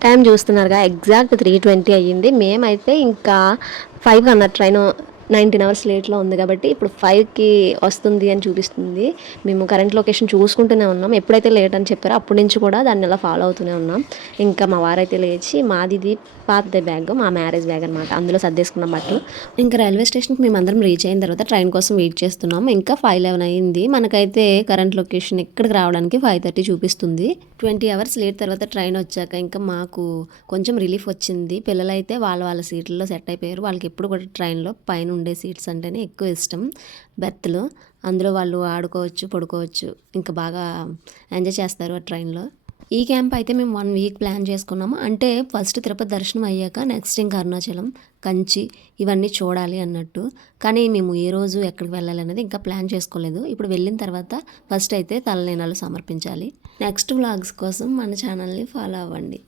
Time చూస్తున్నారుగా exact 3:20 అయ్యింది. మేమైతే ఇంకా 5 అన్న ట్రైన్ 19 అవర్స్ లేట్‌లో ఉంది కాబట్టి ఇప్పుడు 5కి వస్తుంది అని చూపిస్తుంది. మేము కరెంట్ లొకేషన్ చూసుకుంటూనే ఉన్నాం. ఎప్పుడైతే లేట్ అని చెప్పారో అప్పటి నుంచి కూడా దాన్ని అలా ఫాలో అవుతూనే ఉన్నాం. ఇంకా మా వారైతే లేచి మాదిది పాతదే బ్యాగ్, మా మ్యారేజ్ బ్యాగ్ అనమాట. అందులో సర్దేసుకున్నాం బట్టలు. ఇంకా రైల్వే స్టేషన్‌కి మేమందరం రీచ్ అయిన తర్వాత ట్రైన్ కోసం వెయిట్ చేస్తున్నాం. ఇంకా 5:11 అయింది. మనకైతే కరెంట్ లొకేషన్ ఇక్కడికి రావడానికి 5:30 చూపిస్తుంది. 20 అవర్స్ లేట్ తర్వాత ట్రైన్ వచ్చాక ఇంకా మాకు కొంచెం రిలీఫ్ వచ్చింది. పిల్లలైతే వాళ్ళ సీట్లలో సెట్ అయిపోయారు. వాళ్ళకి ఎప్పుడు కూడా ట్రైన్‌లో పైన ఉండే సీట్స్ అంటేనే ఎక్కువ ఇష్టం. బెర్త్‌లు అందులో వాళ్ళు ఆడుకోవచ్చు, పడుకోవచ్చు. ఇంకా బాగా ఎంజాయ్ చేస్తారు ఆ ట్రైన్‌లో. ఈ క్యాంప్ అయితే మేము 1 వీక్ ప్లాన్ చేసుకున్నాము. అంటే ఫస్ట్ తిరుపతి దర్శనం అయ్యాక నెక్స్ట్ ఇంకా అరుణాచలం, కంచి ఇవన్నీ చూడాలి అన్నట్టు. కానీ మేము ఏ రోజు ఎక్కడికి వెళ్ళాలి అనేది ఇంకా ప్లాన్ చేసుకోలేదు. ఇప్పుడు వెళ్ళిన తర్వాత ఫస్ట్ అయితే తలనీలాలు సమర్పించాలి. నెక్స్ట్ వ్లాగ్స్ కోసం మన ఛానల్ని ఫాలో అవ్వండి.